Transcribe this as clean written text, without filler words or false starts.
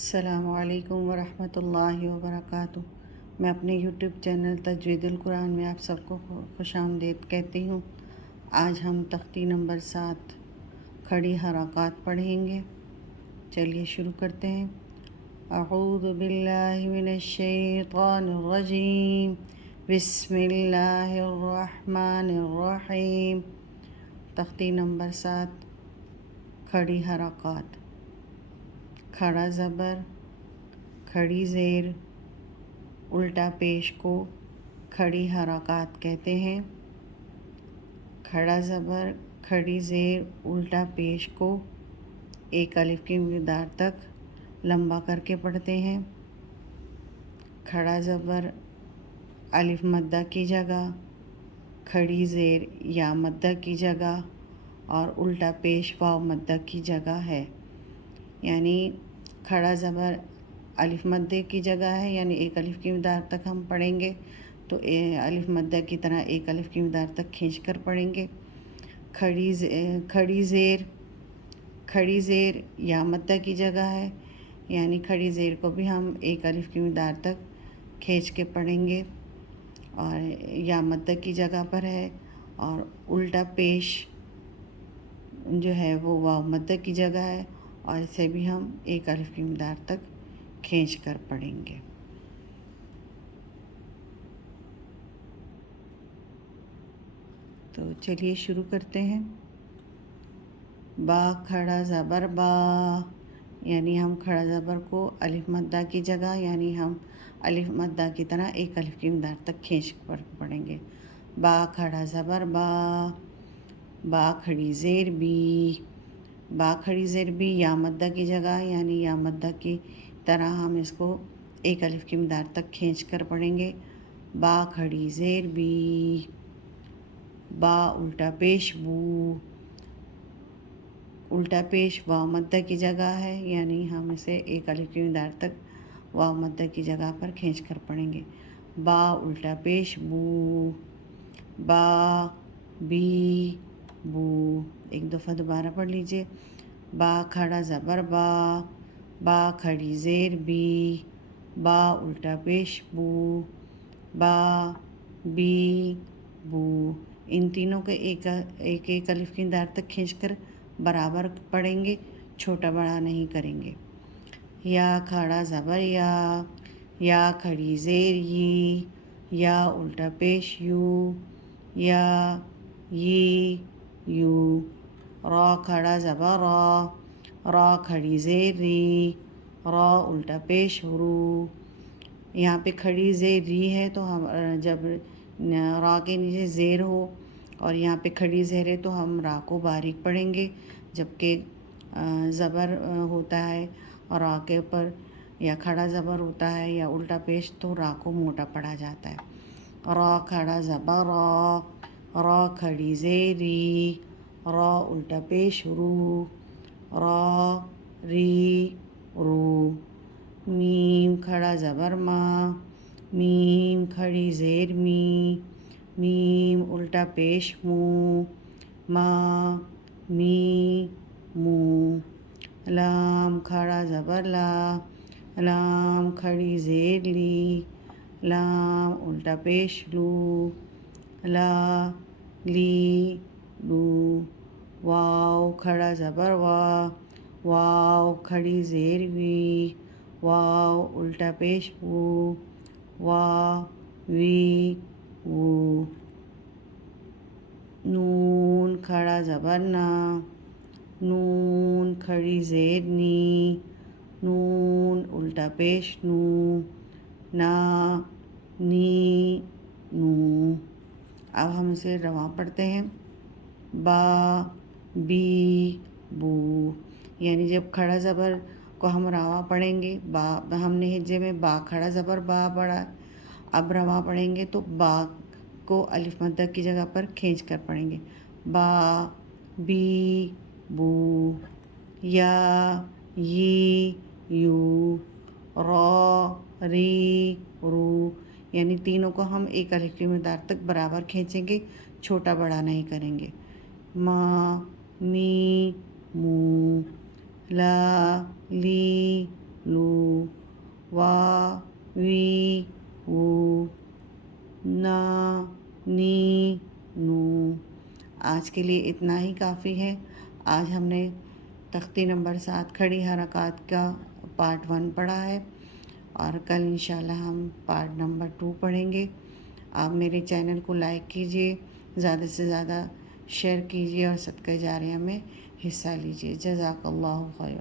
السلام علیکم ورحمۃ اللہ وبرکاتہ۔ میں اپنے یوٹیوب چینل تجوید القرآن میں آپ سب کو خوش آمدید کہتی ہوں۔ آج ہم تختی نمبر 7 کھڑی حرکات پڑھیں گے۔ چلیے شروع کرتے ہیں۔ اعوذ باللہ من الشیطان الرجیم، بسم اللہ الرحمن الرحیم۔ تختی نمبر 7 کھڑی حرکات۔ کھڑا زبر، کھڑی زیر، الٹا پیش کو کھڑی حرکات کہتے ہیں۔ کھڑا زبر، کھڑی زیر، الٹا پیش کو ایک الف کی مقدار تک لمبا کر کے پڑھتے ہیں۔ کھڑا زبر الف مدہ کی جگہ، کھڑی زیر یا مدہ کی جگہ اور الٹا پیش واو مدہ کی جگہ ہے۔ یعنی کھڑا زبر الف مدے کی جگہ ہے، یعنی ایک الف کی مقدار تک ہم پڑھیں گے تو الف مدہ کی طرح ایک الف کی مقدار تک کھینچ کر پڑھیں گے۔ کھڑی زیر یا مدہ کی جگہ ہے، یعنی کھڑی زیر کو بھی ہم ایک الف کی مقدار تک کھینچ کے پڑھیں گے اور یا مدہ کی جگہ پر ہے، اور الٹا پیش جو ہے وہ واو مدہ کی جگہ ہے اور اسے بھی ہم ایک الف کی مقدار تک کھینچ کر پڑھیں گے۔ تو چلیے شروع کرتے ہیں۔ با کھڑا زبر با، یعنی ہم کھڑا زبر کو الف مدہ کی جگہ، یعنی ہم الف مدہ کی طرح ایک الف کی مقدار تک کھینچ کر پڑھیں گے۔ با کھڑا زبر با، با کھڑی زیر بی، با کھڑی زیر بی یا مدہ کی جگہ، یعنی یا مدہ کی طرح ہم اس کو ایک الف کی مقدار تک کھینچ کر پڑھیں گے۔ با کھڑی زیر بی، با الٹا پیش بو، الٹا پیش واو مدہ کی جگہ ہے، یعنی ہم اسے ایک الف کی مقدار تک واو مدہ کی جگہ پر کھینچ کر پڑھیں گے۔ با الٹا پیش بو، با بی بو۔ ایک دفعہ دوبارہ پڑھ لیجئے۔ با کھڑا زبر با، با کھڑی زیر بی، با الٹا پیش بو، با بی بو۔ ان تینوں کے ایک ایک الف کی مقدار تک کھینچ کر برابر پڑھیں گے، چھوٹا بڑا نہیں کریں گے۔ یا کھڑا زبر یا کھڑی زیر ی، یا الٹا پیش یو، یا ی یو۔ را کھڑا زبر را، را کھڑی زیر ری، را الٹا پیش رو۔ یہاں پہ کھڑی زیر ری ہے تو ہم جب را کے نیچے زیر ہو اور یہاں پہ کھڑی زیر ہے تو ہم را کو باریک پڑھیں گے، جبکہ زبر ہوتا ہے اور را کے اوپر یا کھڑا زبر ہوتا ہے یا الٹا پیش تو را کو موٹا پڑھا جاتا ہے۔ را کھڑا زبر را، را کھڑی زیر ری، را الٹا پیش رو، را ری رو۔ میم کھڑا زبر ما، میم کھڑی زیر می، میم الٹا پیش مو، ما می مو۔ لام کھڑا زبر لا، لام کھڑی زیر لی، لام الٹا پیش لو، لا لی لو۔ واو کھڑا زبر وا، واو کھڑی زیر وی، واو الٹا پیش وو، وا وی وو۔ نون کھڑا زبر نا، نون کھڑی زیر نی، نون الٹا پیش نو، نا نی نو۔ اب ہم اسے رواں پڑھتے ہیں۔ با بی بو، یعنی جب کھڑا زبر کو ہم رواں پڑھیں گے، با ہم نے ہجے میں با کھڑا زبر با پڑھا، اب رواں پڑھیں گے تو با کو الف مدہ کی جگہ پر کھینچ کر پڑھیں گے۔ با بی بو، یا ی یو، را ری رو۔ یعنی تینوں کو ہم ایک الف کی مقدار تک برابر کھینچیں گے، چھوٹا بڑا نہیں کریں گے۔ ما می مو، لا لی لو، وا وی وو، نا نی نو۔ آج کے لیے اتنا ہی کافی ہے۔ آج ہم نے تختی نمبر 7 کھڑی حرکات کا پارٹ 1 پڑھا ہے، اور کل انشاءاللہ ہم پارٹ نمبر 2 پڑھیں گے۔ آپ میرے چینل کو لائک کیجئے، زیادہ سے زیادہ شیئر کیجئے اور صدقہ جاریہ میں حصہ لیجئے۔ جزاک اللہ خیر۔